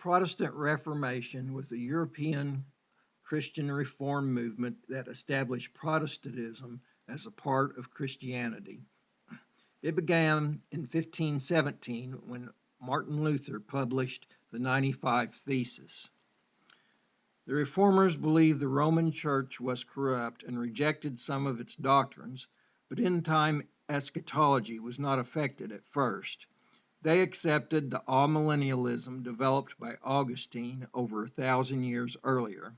Protestant Reformation was a European Christian reform movement that established Protestantism as a part of Christianity. It began in 1517 when Martin Luther published the 95 Theses. The Reformers believed the Roman Church was corrupt and rejected some of its doctrines, but end-time eschatology was not affected at first. They accepted the amillennialism developed by Augustine over 1,000 years earlier.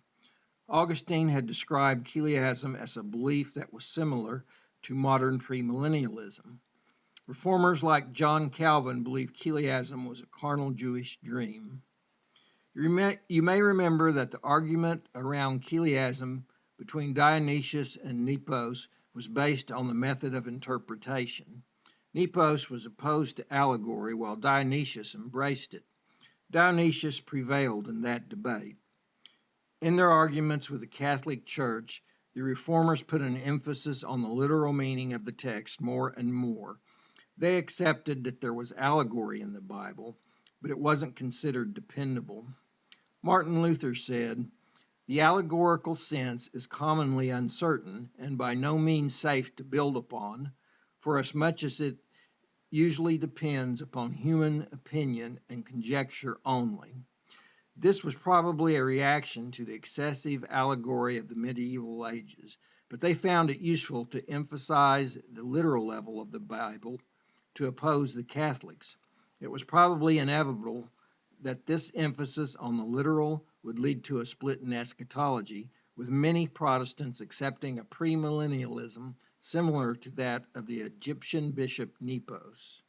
Augustine had described CHILIASM as a belief that was similar to modern premillennialism. Reformers like John Calvin believed CHILIASM was a carnal Jewish dream. You may remember that the argument around CHILIASM between Dionysius and Nepos was based on the method of interpretation. Nepos was opposed to allegory while Dionysius embraced it. Dionysius prevailed in that debate. In their arguments with the Catholic Church, the Reformers put an emphasis on the literal meaning of the text more and more. They accepted that there was allegory in the Bible, but it wasn't considered dependable. Martin Luther said, "The allegorical sense is commonly uncertain and by no means safe to build upon, for as much as it usually depends upon human opinion and conjecture only." This was probably a reaction to the excessive allegory of the medieval ages, but they found it useful to emphasize the literal level of the Bible to oppose the Catholics. It was probably inevitable that this emphasis on the literal would lead to a split in eschatology, with many Protestants accepting a premillennialism similar to that of the Egyptian bishop Nepos.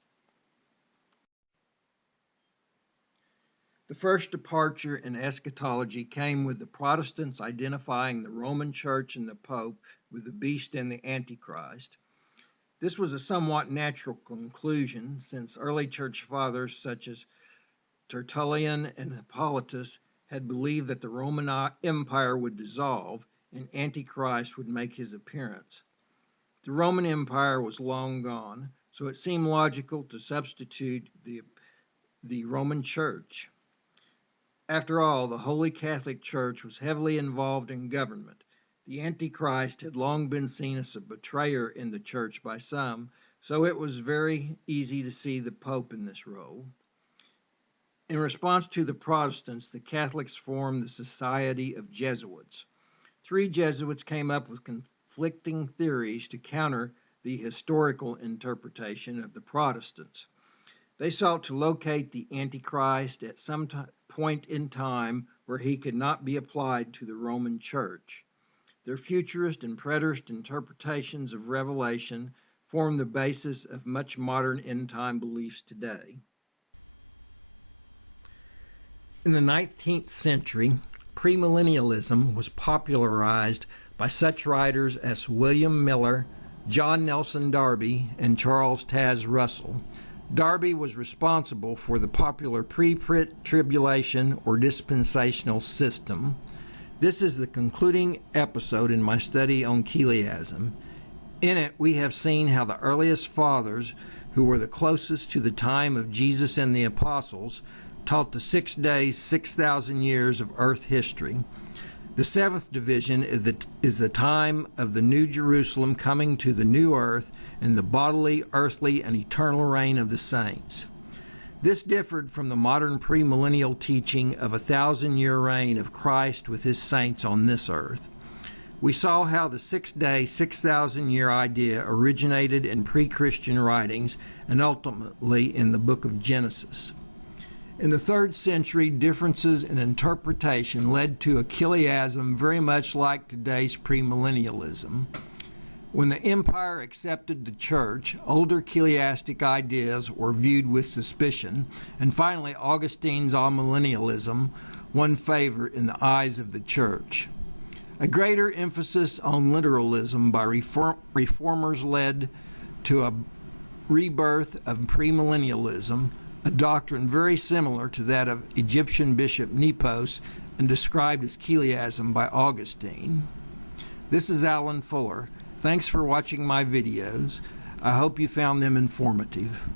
The first departure in eschatology came with the Protestants identifying the Roman Church and the Pope with the beast and the Antichrist. This was a somewhat natural conclusion, since early church fathers such as Tertullian and Hippolytus had believed that the Roman Empire would dissolve and Antichrist would make his appearance. The Roman Empire was long gone, so it seemed logical to substitute the Roman Church. After all, the Holy Catholic Church was heavily involved in government. The Antichrist had long been seen as a betrayer in the church by some, so it was very easy to see the Pope in this role. In response to the Protestants, the Catholics formed the Society of Jesuits. 3 Jesuits came up with conflicting theories to counter the historical interpretation of the Protestants. They sought to locate the Antichrist at some point in time where he could not be applied to the Roman Church. Their futurist and preterist interpretations of Revelation form the basis of much modern end-time beliefs today. In the 19th century, premillennialism was popularized by such writers as William Miller, John Nelson Darby, and Charles Taze Russell. Darby was responsible for the popular pre-tribulation or dispensational system. This is the concluding episode in my study on CHILIASM. In it, we have seen how the earliest fathers, who were the closest to the time of Jesus and the apostles, taught the 6 days, 6,000 years of earth history. The 7th division is the time of the New Jerusalem coming to the new earth and the bodily, earthly, and eternal reign of the saints. This differed from the modern premillennial teaching of a 1,000-year reign of Christ with his saints on this earth. We saw how the 6-day, 6,000-year idea originated in pre-Christian writings and ultimately in the book of Genesis. In the 3rd century, differences in interpretation led to a CHILIASM very much like today's premillennialism. When the empire accepted the church, older chiliastic ideas were viewed with suspicion, and finally Augustine's amillennialism won favor in the eyes of the church. A greater emphasis on literalism by reformers led to a rebirth of premillennialism, a doctrine very similar to that of Egyptian bishop Nepos and described as CHILIASM by Augustine. This is Alan Fuller. Thanks for watching my videos. I hope you found them informative.